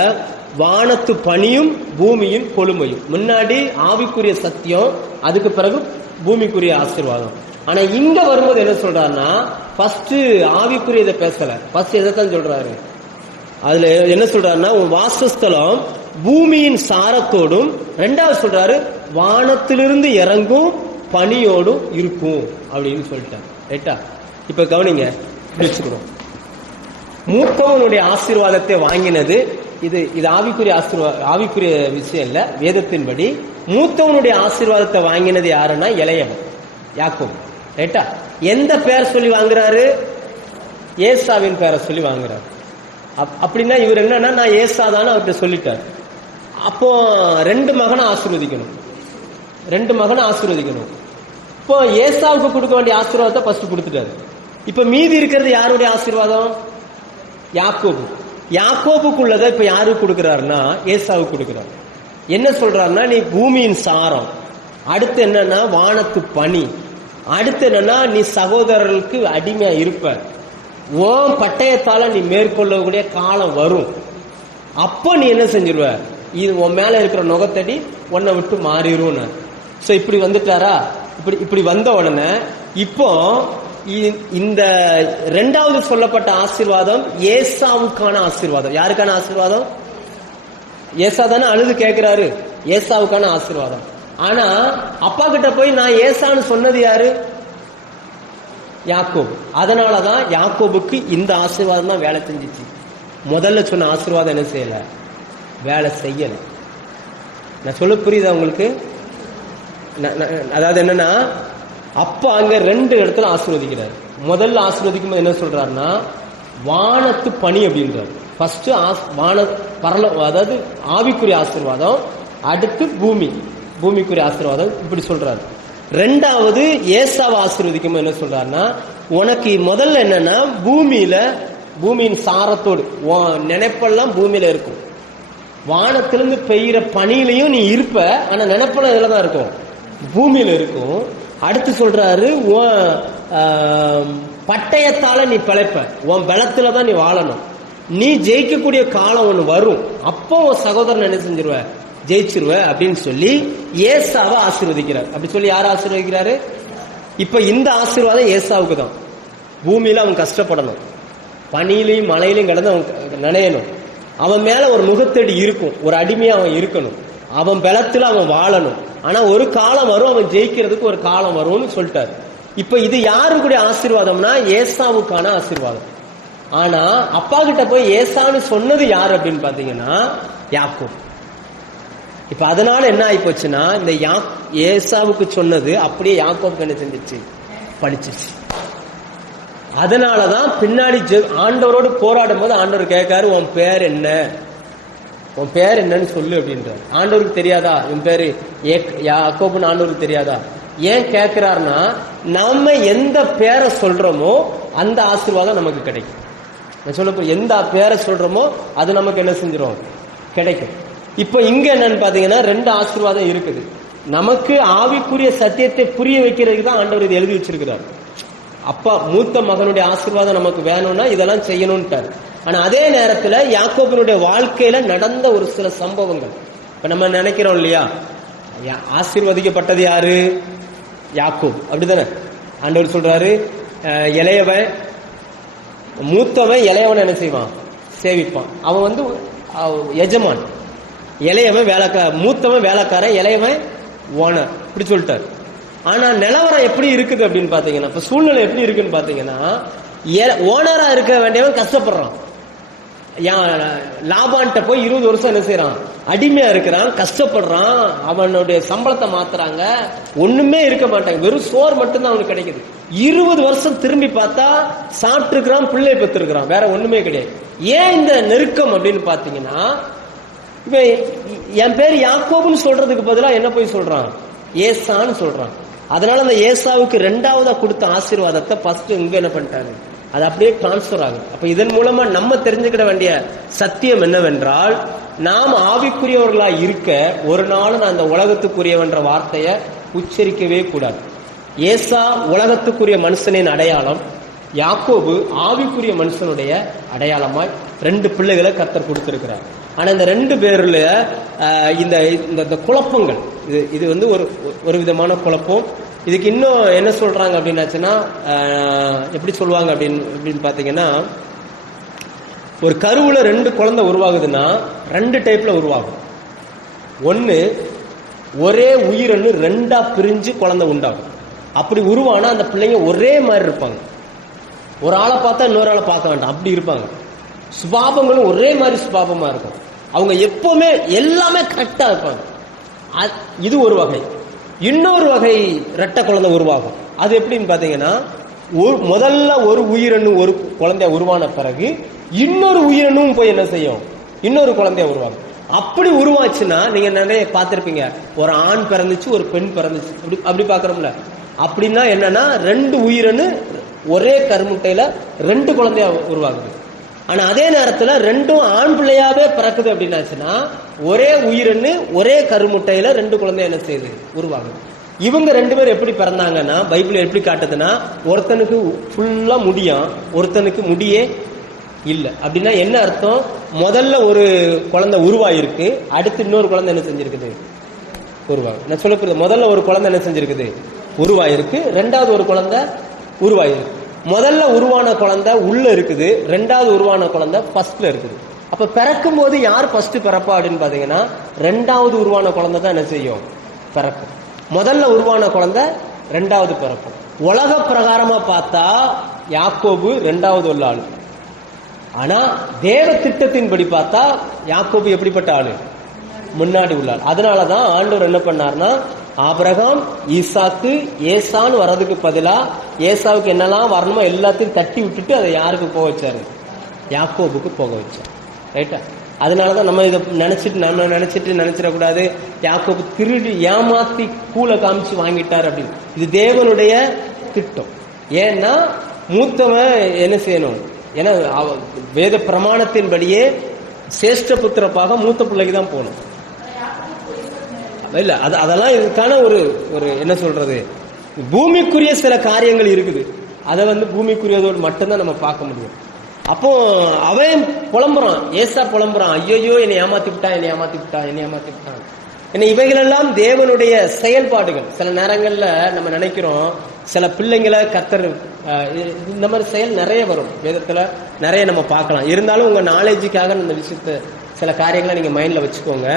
வானத்து பனியும் பூமியின் கொழுமையும். முன்னாடி ஆவிக்குரிய சத்தியம், அதுக்கு பிறகு பூமிக்குரிய ஆசீர்வாதம். ஆனா இங்க வரும்போது என்ன சொல்றாருன்னா, ஃபர்ஸ்ட் ஆவிக்குரியதை பேசல, ஃபர்ஸ்ட் எதைத்தான் சொல்றாரு, அதுல என்ன சொல்றாருன்னா, உன் வாசஸ்தலம் பூமியின் சாரத்தோடும், ரெண்டாவது சொல்றாரு வானத்திலிருந்து இறங்கும் பனியோடும் இருக்கும் அப்படின்னு சொல்லிட்டார். ரைட்டா? இப்ப கவனிங்க, பிடிச்சுக்கிறோம். மூத்தவனுடைய ஆசீர்வாதத்தை வாங்கினது இது ஆவிக்குரிய ஆவிக்குரிய விஷயம் இல்ல. வேதத்தின்படி மூத்தவனுடைய ஆசீர்வாதத்தை வாங்கினது யாருன்னா இளையவன், யாக்கோபு. ரைட்டா? எந்த பேர் சொல்லி வாங்குறாரு, ஏசாவின் பேரை சொல்லி வாங்குறாரு. அப்படின்னா இவர் என்னன்னா, நான் ஏசாதான் அவர்கிட்ட சொல்லிட்டார். அப்போ 2 மகனை ஆசீர்வதிக்கணும், 2 மகனை ஆசீர்வதிக்கணும். இப்போ ஏசாவுக்கு கொடுக்க வேண்டிய ஆசீர்வாதத்தை ஃபர்ஸ்ட் கொடுத்துட்டாரு. இப்ப மீதி இருக்கிறது யாருடைய ஆசீர்வாதம், யாக்கோபு. யாக்கோபுக்குள்ளதை இப்ப யாருக்கு கொடுக்கிறாருன்னா, ஏசாவுக்கு கொடுக்கிறார். என்ன சொல்றாருன்னா, நீ பூமியின் சாரம், அடுத்து என்னன்னா வானத்து பனி, அடுத்து என்னன்னா நீ சகோதரர்களுக்கு அடிமையா இருப்ப, ஓம் பட்டயத்தால நீ மேற்கொள்ளக்கூடிய காலம் வரும். அப்ப நீ என்ன செஞ்சிருவ, இது உன் மேல இருக்கிற நுகத்தடி உன்னை விட்டு மாறிடும். சோ இப்படி வந்துட்டாரா, இப்படி வந்த உடனே இப்போ இந்த 2வது சொல்லப்பட்ட ஆசீர்வாதம் ஏசாவுக்கான ஆசீர்வாதம். யாருக்கான ஆசீர்வாதம்? ஏசா தானே அழுது கேட்கிறாரு, ஏசாவுக்கான ஆசீர்வாதம். ஆனா அப்பா கிட்ட போய் நான் ஏசான்னு சொன்னது யாரு, யாக்கோபு. அதனாலதான் யாக்கோபுக்கு இந்த ஆசீர்வாதம் தான் வேலை செஞ்சிச்சு. முதல்ல சொன்ன ஆசீர்வாதம் என்ன செய்யல, வேலை செய்யல. நான் சொல்ல புரியுதா உங்களுக்கு? அதாவது என்னன்னா, அப்பா அங்க 2 இடத்துல ஆசீர்வதிக்கிறார். முதல்ல ஆசீர்வதிக்கும் போது என்ன சொல்றாருன்னா, வானத்து பனி அப்படின்றார். ஃபர்ஸ்ட் அதாவது ஆவிக்குரிய ஆசீர்வாதம், அடுத்து பூமிக்குரிய ஆசீர்வாதம், இப்படி சொல்றாரு. 2வது ஏசாவை ஆசீர்வதிக்கும் போது என்ன சொல்றாருன்னா, உனக்கு முதல்ல என்னன்னா பூமியின் சாரத்தோடு நினைப்பெல்லாம் பூமியில இருக்கும், வானத்திலிருந்து பெய்கிற பனியிலையும் நீ இருப்ப, ஆனா நினைப்பெல்லாம் இதுல தான் இருக்கும், பூமியில இருக்கும். அடுத்து சொல்றாரு, பட்டயத்தால நீ பிழைப்ப, உன் பலத்துலதான் நீ வாழணும், நீ ஜெயிக்கக்கூடிய காலம் ஒண்ணு வரும், அப்போ உன் சகோதரன் என்ன செஞ்சிருவ, ஜெயிச்சிருவ அப்படின்னு சொல்லி ஏசாவை ஆசீர்வதிக்கிறார். அப்படி சொல்லி யார் ஆசீர்வதிக்கிறாரு? இப்ப இந்த ஆசீர்வாதம் ஏசாவுக்கு தான். பூமியில அவன் கஷ்டப்படணும், பனியிலையும் மழையிலையும் கிடந்து அவன் நினையணும், அவன் மேல ஒரு முகத்தடி இருக்கும், ஒரு அடிமையா அவன் இருக்கணும், அவன் பலத்துல அவன் வாழணும். ஆனா ஒரு காலம் வரும், அவன் ஜெயிக்கிறதுக்கு ஒரு காலம் வரும்னு சொல்லிட்டாரு. இப்ப இது யாருக்குடைய ஆசீர்வாதம்னா, ஏசாவுக்கான ஆசீர்வாதம். ஆனா அப்பா கிட்ட போய் ஏசான்னு சொன்னது யாரு அப்படின்னு பாத்தீங்கன்னா, யாக்கோபு. இப்ப அதனால என்ன ஆகி போச்சுன்னா, இந்த ஏசாவுக்கு சொன்னது அப்படியே யாக்கோபுக்கு என்ன செஞ்சிச்சு, படிச்சிச்சு. அதனாலதான் பின்னாடி ஆண்டவரோடு போராடும் போது ஆண்டவர் கேட்காரு, உன் பேர் என்ன, உன் பேர் என்னன்னு சொல்லு அப்படின்றார். ஆண்டவருக்கு தெரியாதா என் பேரு யாக்கோபுன்னு? ஆண்டவருக்கு தெரியாதா? ஏன் கேட்கிறாருன்னா, நாம எந்த பேரை சொல்றோமோ அந்த ஆசீர்வாதம் நமக்கு கிடைக்கும். சொல்ல எந்த பேரை சொல்றோமோ அது நமக்கு என்ன செஞ்சிடும், கிடைக்கும். இப்ப இங்க என்னன்னு பாத்தீங்கன்னா 2 ஆசீர்வாதம் இருக்குது. நமக்கு ஆவிக்குரிய சத்தியத்தை புரிய வைக்கிறதுக்கு தான் ஆண்டவர் இது எழுதி வச்சிருக்கிறார். அப்பா மூத்த மகனுடைய ஆசீர்வாதம் நமக்கு வேணும்னா இதெல்லாம் செய்யணும்ட்டாரு. ஆனா அதே நேரத்துல யாக்கோபினுடைய வாழ்க்கையில நடந்த ஒரு சில சம்பவங்கள் இப்ப நம்ம நினைக்கிறோம் இல்லையா, ஆசீர்வதிக்கப்பட்டது யாரு, யாக்கோப், அப்படிதானே? ஆண்டவர் சொல்றாரு, இளையவன் மூத்தவன் இளையவன் என்ன செய்வான், சேவிப்பான். அவன் வந்து எஜமான், இளையவன் வேலைக்கார, மூத்தவன் வேலைக்காரன், இளையவன் ஓனர், இப்படி சொல்லிட்டாரு. ஆனா நிலவரம் எப்படி இருக்குது அப்படின்னு பாத்தீங்கன்னா, இப்ப சூழ்நிலை எப்படி இருக்குன்னு பாத்தீங்கன்னா, ஓனரா இருக்க வேண்டியவன் கஷ்டப்படுறான். லாபான்ட்ட போய் 20 வருஷம் என்ன செய்யறான், அடிமையா இருக்கிறான், கஷ்டப்படுறான். அவனுடைய சம்பளத்தை மாத்துறாங்க, ஒண்ணுமே இருக்க மாட்டாங்க, வெறும் சோறு மட்டும்தான் அவனுக்கு கிடைக்குது. 20 வருஷம் திரும்பி பார்த்தா சாப்பிட்டு இருக்கிறான், பிள்ளை பெற்றிருக்கிறான், வேற ஒண்ணுமே கிடையாது. ஏன் இந்த நெருக்கம் அப்படின்னு பாத்தீங்கன்னா, என் பேர் யாக்கோபுன்னு சொல்றதுக்கு பதிலா என்ன போய் சொல்றான், ஏசான்னு சொல்றான். அதனால அந்த ஏசாவுக்கு 2ஆவதா கொடுத்த ஆசீர்வாதத்தை ஃபர்ஸ்ட் இங்க என்ன பண்ணிட்டாரு, அது அப்படியே டிரான்ஸ்பர் ஆகுது. அப்ப இதன் மூலமா நம்ம தெரிஞ்சுக்கிட வேண்டிய சத்தியம் என்னவென்றால், நாம் ஆவிக்குரியவர்களா இருக்க ஒரு நாளும் அந்த உலகத்துக்குரியவன்ற வார்த்தையை உச்சரிக்கவே கூடாது. ஏசா உலகத்துக்குரிய மனுஷனின் அடையாளம், யாக்கோபு ஆவிக்குரிய மனுஷனுடைய அடையாளமாய் 2 பிள்ளைகளை கர்த்தர் கொடுத்திருக்கிறார். ஆனா இந்த 2 பேர்ல இந்த குழப்பங்கள், இது வந்து ஒரு விதமான குழப்பம். இதுக்கு இன்னும் என்ன சொல்றாங்க அப்படின்னாச்சுன்னா, எப்படி சொல்லுவாங்க அப்படின்னு பாத்தீங்கன்னா, ஒரு கருவுல 2 குழந்தை உருவாகுதுன்னா 2 டைப்ல உருவாகும். ஒன்னு ஒரே உயிரணு 2ஆ பிரிஞ்சு குழந்தை உண்டாகும். அப்படி உருவானா அந்த பிள்ளைங்க ஒரே மாதிரி இருப்பாங்க, ஒரு ஆளை பார்த்தா இன்னொரு ஆளை பார்க்க வேண்டாம், அப்படி இருப்பாங்க. சுபாவங்களும் ஒரே மாதிரி சுபாவமா இருக்கும். அவங்க எப்பவுமே எல்லாமே கரெக்டா இருப்பாங்க. இது ஒரு வகை. இன்னொரு வகை ரெட்டை குழந்தை உருவாகும். அது எப்படின்னு பாத்தீங்கன்னா, முதல்ல ஒரு உயிரணு ஒரு குழந்தைய உருவான பிறகு இன்னொரு உயிரணும் போய் என்ன செய்யும், இன்னொரு குழந்தைய உருவாகும். அப்படி உருவாச்சுன்னா நீங்க நிறைய பார்த்திருப்பீங்க, ஒரு ஆண் பிறந்துச்சு ஒரு பெண் பிறந்துச்சு, அப்படி பாக்குறோம்ல. அப்படின்னா என்னன்னா 2 உயிரணு ஒரே கருமுட்டையில 2 குழந்தைய உருவாகுது. ஆனா அதே நேரத்துல 2ம் ஆண் பிள்ளையாவே பிறக்குது அப்படின்னாச்சுன்னா, ஒரே உயிரணு ஒரே கருமுட்டையில 2 குழந்தைய என்ன செய்யுது, உருவாகுது. இவங்க 2 பேரும் எப்படி பிறந்தாங்கன்னா, பைபிள் எப்படி காட்டுதுன்னா, ஒருத்தனுக்கு ஃபுல்லா முடியும், ஒருத்தனுக்கு முடியே இல்ல. அப்படின்னா என்ன அர்த்தம், முதல்ல ஒரு குழந்தை உருவாயிருக்கு, அடுத்து இன்னொரு குழந்தை என்ன செஞ்சிருக்குது, உருவாகு. நான் சொல்ல முதல்ல ஒரு குழந்தை என்ன செஞ்சிருக்குது, உருவாயிருக்கு. 2வது ஒரு குழந்தை உருவாயிருக்கு. முதல்ல உருவான குழந்தை உள்ள இருக்குது, 2வது உருவான குழந்தை ஃபர்ஸ்ட்ல இருக்குது. அப்ப பிறக்கும் போது யார் ஃபர்ஸ்ட் பிறப்பா அப்படின்னு பாத்தீங்கன்னா, 2வது உருவான குழந்தை தான் என்ன செய்யும், பிறக்கும். முதல்ல உருவான குழந்தை 2வது பிறக்கும். உலக பிரகாரமா பார்த்தா யாக்கோபு 2வது உள்ள ஆளு. ஆனா தேவ திட்டத்தின்படி பார்த்தா யாக்கோபு எப்படிப்பட்ட ஆளு, முன்னாடி உள்ள ஆள். அதனாலதான் ஆண்டவர் என்ன பண்ணார்னா, ஆபிரகாம் ஈசாக்கு ஏசான்னு வர்றதுக்கு பதிலா ஏசாவுக்கு என்னெல்லாம் வரணுமோ எல்லாத்தையும் தட்டி விட்டுட்டு அதை யாருக்கு போக வச்சாரு, யாக்கோபுக்கு போக வச்சார். ரைட்டா? அதனாலதான் நம்ம இதை நினைச்சிடக்கூடாது, யாக்கோபு திருடி ஏமாத்தி கூலை காமிச்சு வாங்கிட்டார் அப்படின்னு. இது தேவனுடைய திட்டம். ஏன்னா மூத்தவன் என்ன செய்யணும், ஏன்னா வேத பிரமாணத்தின்படியே சேஷ்ட புத்திரப்பாக மூத்த பிள்ளைக்கு தான் போகணும். இல்ல அதெல்லாம் இதுக்கான ஒரு என்ன சொல்றது, பூமிக்குரிய சில காரியங்கள் இருக்குது. அதை வந்து பூமிக்குரியதோடு மட்டும்தான் நம்ம பார்க்க முடியும். அப்போ அவன் புலம்புறான், ஏசா புலம்புறான், ஐயோ என்னை ஏமாத்தி விட்டான். என்ன இவைகளெல்லாம் தேவனுடைய செயல்பாடுகள். சில நேரங்கள்ல நம்ம நினைக்கிறோம், சில பிள்ளைங்களை கர்த்தர் இந்த மாதிரி செயல் நிறைய வரும், வேதத்துல நிறைய நம்ம பார்க்கலாம். இருந்தாலும் உங்க நாலேஜுக்காக இந்த விஷயத்த சில காரியங்களை நீங்க மைண்ட்ல வச்சுக்கோங்க.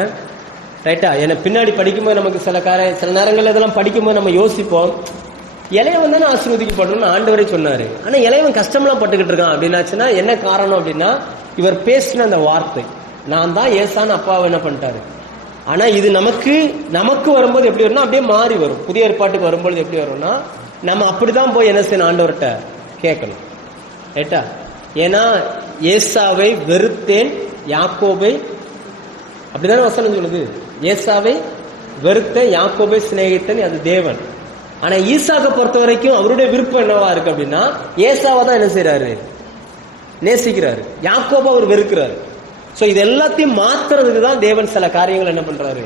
ரைட்டா? ஏன்னா பின்னாடி படிக்கும்போது நமக்கு சில நேரங்கள்ல இதெல்லாம் படிக்கும்போது நம்ம யோசிப்போம், இளையவன் தானே ஆசீர்வதிக்கப்படணும்னு ஆண்டவரே சொன்னாரு, ஆனா இளையவன் கஷ்டம்லாம் பட்டுக்கிட்டு இருக்கான் அப்படின்னாச்சுன்னா என்ன காரணம் அப்படின்னா, இவர் பேசின அந்த வார்த்தை, நான் தான் ஏசான்னு அப்பாவை என்ன பண்ணிட்டாரு. ஆனா இது நமக்கு வரும்போது எப்படி வரும்னா அப்படியே மாறி வரும். புதிய ஏற்பாட்டுக்கு வரும்போது எப்படி வரும்னா, நம்ம அப்படிதான் போய் என்ன செய்யணும், ஆண்டவர்கிட்ட கேட்கணும். ரைட்டா? ஏன்னா ஏசாவை வெறுத்தேன் யாக்கோபை, அப்படிதானே வசனம் சொல்லுது, ஏசாவை வெறுத்த யாக்கோபை சிநேகித்தன், அது தேவன். ஆனா ஈசாக்கை பொறுத்த வரைக்கும் அவருடைய விருப்பம் என்னவா இருக்கு அப்படின்னா ஏசாவை தான் என்ன செய்யறாரு, நேசிக்கிறாரு. யாக்கோபை அவர் வெறுக்கிறாரு. சோ இது எல்லாத்தையும் மாத்துறதுக்கு தான் தேவன் சில காரியங்கள் என்ன பண்றாரு.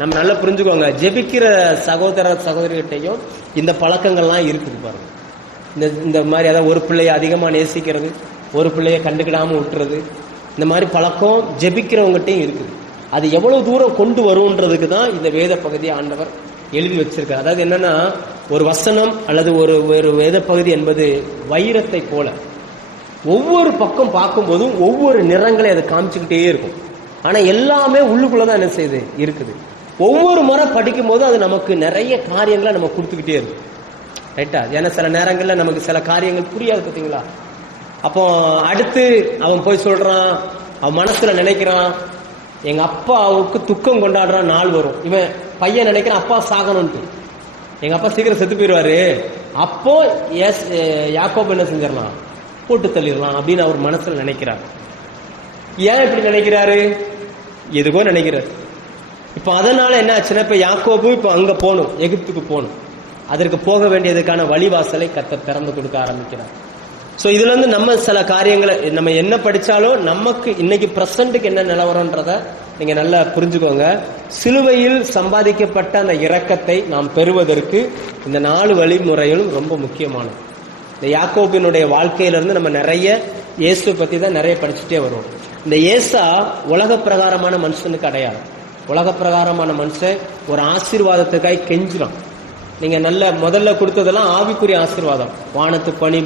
நம்ம நல்லா புரிஞ்சுக்கோங்க, ஜெபிக்கிற சகோதர சகோதரிகிட்டையும் இந்த பழக்கங்கள்லாம் இருக்குது பாருங்க. இந்த மாதிரி அதாவது ஒரு பிள்ளைய அதிகமா நேசிக்கிறது, ஒரு பிள்ளைய கண்டுக்கிடாம விட்டுறது, இந்த மாதிரி பழக்கம் ஜெபிக்கிறவங்ககிட்டையும் இருக்குது. அது எவ்வளவு தூரம் கொண்டு வரும்ன்றதுக்கு தான் இந்த வேத பகுதி ஆண்டவர் எழுதி வச்சிருக்காரு. அதாவது என்னன்னா, ஒரு வசனம் அல்லது ஒரு வேத பகுதி என்பது வைரத்தை போல ஒவ்வொரு பக்கம் பார்க்கும்போதும் ஒவ்வொரு நிறங்களை அதை காமிச்சுக்கிட்டே இருக்கும். ஆனா எல்லாமே உள்ளுக்குள்ளதான் என்ன செய்யுது இருக்குது. ஒவ்வொரு முறை படிக்கும் போதும் அது நமக்கு நிறைய காரியங்களை நம்ம கொடுத்துக்கிட்டே இருக்கும். ரைட்டா? ஏன்னா சில நேரங்கள்ல நமக்கு சில காரியங்கள் புரியாது பார்த்தீங்களா. அப்போ அடுத்து அவன் போய் சொல்றான், அவன் மனசுல நினைக்கிறான், எங்க அப்பாவுக்கு துக்கம் கொண்டாடுற நாள் வரும். இவன் பையன் நினைக்கிறான் அப்பா சாகணும்ட்டு, எங்க அப்பா சீக்கிரம் செத்து போயிடுவாரு, அப்போ யாக்கோபு என்ன செஞ்சிடலாம், போட்டு தள்ளிடலாம் அப்படின்னு அவர் மனசுல நினைக்கிறார். ஏன் இப்படி நினைக்கிறாரு, எதுக்கோ நினைக்கிறார். இப்ப அதனால என்ன ஆச்சுன்னா, இப்ப யாக்கோபு இப்ப அங்க போகணும், எகிப்துக்கு போகணும். அதற்கு போக வேண்டியதுக்கான வழிவாசலை கர்த்தர் திறந்து கொடுக்க ஆரம்பிக்கிறார். சோ இதுல இருந்து நம்ம சில காரியங்களை நம்ம என்ன படிச்சாலும் நமக்கு இன்னைக்கு பிரசன்ட்டுக்கு என்ன நிலவரம்ன்றத நீங்க நல்லா புரிஞ்சுக்கோங்க. சிலுவையில் சம்பாதிக்கப்பட்ட அந்த இரக்கத்தை நாம் பெறுவதற்கு இந்த 4 வழிமுறைகளும் ரொம்ப முக்கியமானது. இந்த யாக்கோபினுடைய வாழ்க்கையிலிருந்து நம்ம நிறைய இயேசு பத்தி தான் நிறைய படிச்சுட்டே வருவோம். இந்த ஏசா உலக பிரகாரமான மனுஷனுக்கு அடையாளம். உலக பிரகாரமான மனுஷன் ஒரு ஆசீர்வாதத்துக்காய் கெஞ்சுறான். நீங்க நல்ல முதல்ல கொடுத்ததெல்லாம் ஆவிக்குரிய ஆசீர்வாதம். வானத்து பனி,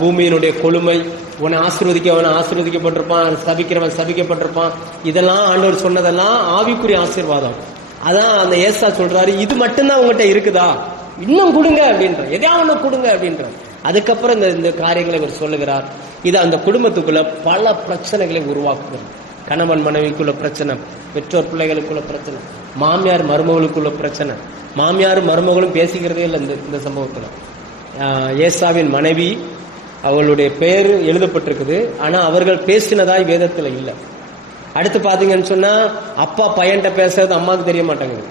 பூமியினுடைய கொழுமை, உன்னை ஆசீர்வதிக்கவன் ஆசீர்வதிக்கப்பட்டிருப்பான், சபிக்கிறவன் சபிக்கப்பட்டிருப்பான், இதெல்லாம் ஆண்டவர் சொன்னதெல்லாம் ஆவிக்குரிய ஆசீர்வாதம். அதான் அந்த ஏசா சொல்றாரு, இது மட்டும்தான் உங்ககிட்ட இருக்குதா, இன்னும் கொடுங்க அப்படின்ற, எதையாவது ஒண்ணு கொடுங்க அப்படின்ற. அதுக்கப்புறம் இந்த காரியங்களை இவர் சொல்லுகிறார். இது அந்த குடும்பத்துக்குள்ள பல பிரச்சனைகளை உருவாக்குகிறது. கணவன் மனைவிக்குள்ள பிரச்சனை, பெற்றோர் பிள்ளைகளுக்குள்ள பிரச்சனை, மாமியார் மருமகளுக்குள்ள பிரச்சனை. மாமியாரும் மருமகளும் பேசிக்கிறதே இல்லை இந்த சம்பவத்துல. ஏசாவின் மனைவி, அவளுடைய பெயர் எழுதப்பட்டிருக்குது, ஆனா அவர்கள் பேசினதாய் வேதத்துல இல்லை. அடுத்து பாத்தீங்கன்னு சொன்னா, அப்பா பையன்கிட்ட பேசுறது அம்மாவுக்கு தெரிய மாட்டேங்குது,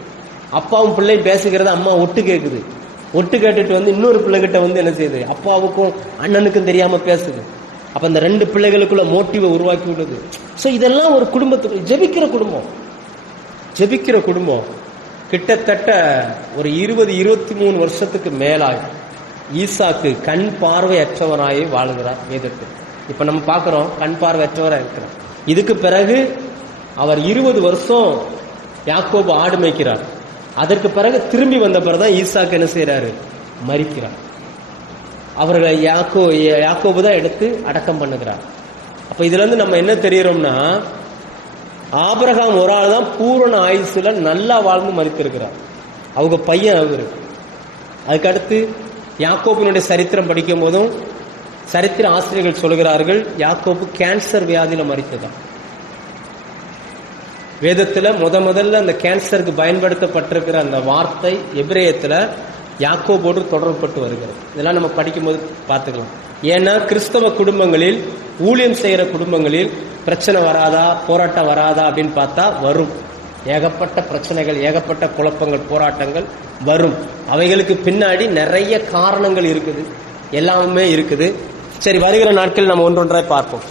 அப்பாவும் பிள்ளையும் பேசுகிறது அம்மா ஒட்டு கேட்குது. ஒட்டு கேட்டுட்டு வந்து இன்னொரு பிள்ளைகிட்ட வந்து என்ன செய்யுது, அப்பாவுக்கும் அண்ணனுக்கும் தெரியாம பேசுது. அப்ப இந்த 2 பிள்ளைகளுக்குள்ள மோட்டிவை உருவாக்கி விடுது. சோ இதெல்லாம் ஒரு குடும்பத்துக்கு ஜெபிக்கிற குடும்பம் கிட்டத்தட்ட ஒரு 20-23 வருஷத்துக்கு மேலாய் ஈசாக்கு கண் பார்வையற்றவராய் வாழுகிறார் வேதத்தில். இப்ப நம்ம பார்க்கிறோம், கண் பார்வையற்றவராக இருக்கிறார். இதுக்கு பிறகு அவர் 20 வருஷம் யாக்கோபு ஆடு மேய்க்கிறார். அதற்கு பிறகு திரும்பி வந்த பிறகுதான் ஈசாக்கு என்ன செய்யறாரு, மரிக்கிறார். அவர்களை யாக்கோபு தான் எடுத்து அடக்கம் பண்ணுகிறார். அப்ப இதுல இருந்து நம்ம என்ன தெரிகிறோம்னா, ஆபிரகாம் ஒரு ஆள் தான் பூரண ஆயுசுல நல்லா வாழ்ந்து மரித்திருக்கிறார். அவங்க பையன் அவரு. அதுக்கடுத்து யாக்கோபினுடைய சரித்திரம் படிக்கும் போதும் சரித்திர ஆசிரியர்கள் சொல்கிறார்கள், யாக்கோபு கேன்சர் வியாதியில மரித்ததான். வேதத்துல முதல்ல அந்த கேன்சருக்கு பயன்படுத்தப்பட்டிருக்கிற அந்த வார்த்தை எபிரேயத்துல யாக்கோபோடு தொடர்பட்டு வருகிறது. இதெல்லாம் நம்ம படிக்கும் போது பார்த்துக்கலாம். ஏன்னா கிறிஸ்தவ குடும்பங்களில், ஊழியம் செய்யற குடும்பங்களில் பிரச்சனை வராதா, போராட்டம் வராதா அப்படின்னு பார்த்தா வரும். ஏகப்பட்ட பிரச்சனைகள், ஏகப்பட்ட குழப்பங்கள், போராட்டங்கள் வரும். அவைகளுக்கு பின்னாடி நிறைய காரணங்கள் இருக்குது, எல்லாமே இருக்குது. சரி, வருகிற நாட்கள் நம்ம ஒன்றொன்றாய் பார்ப்போம்.